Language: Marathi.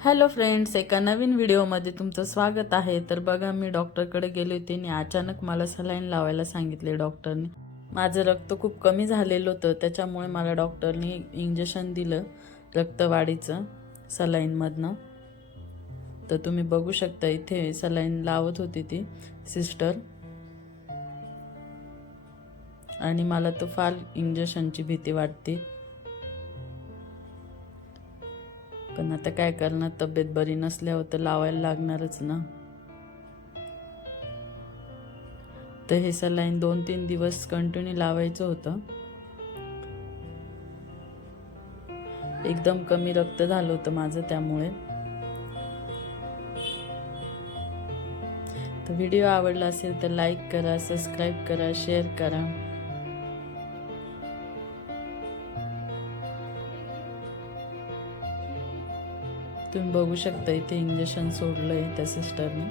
हॅलो फ्रेंड्स एका नवीन व्हिडिओमध्ये तुमचं स्वागत आहे. तर बघा मी डॉक्टरकडे गेले होते आणि अचानक मला सलाईन लावायला सांगितले डॉक्टरने. माझं रक्त खूप कमी झालेलं होतं त्याच्यामुळे मला डॉक्टरनी इंजेक्शन दिलं रक्तवाढीचं सलाईनमधनं. तर तुम्ही बघू शकता इथे सलाईन लावत होती ती सिस्टर. आणि मला तर फार इंजेक्शनची भीती वाटते. पण आता काय करणार? तब्येत बरी नसल्यावर तर लावायला लागणारच ना. तर हे सलाईन दोन तीन दिवस कंटिन्यू लावायचं होतं. एकदम कमी रक्त झालं होतं माझं त्यामुळे. तर व्हिडिओ आवडला असेल तर लाईक करा सबस्क्राईब करा शेअर करा. तुम्ही बघू शकता इथे इंजेक्शन सोडलंय आहे त्या सिस्टरने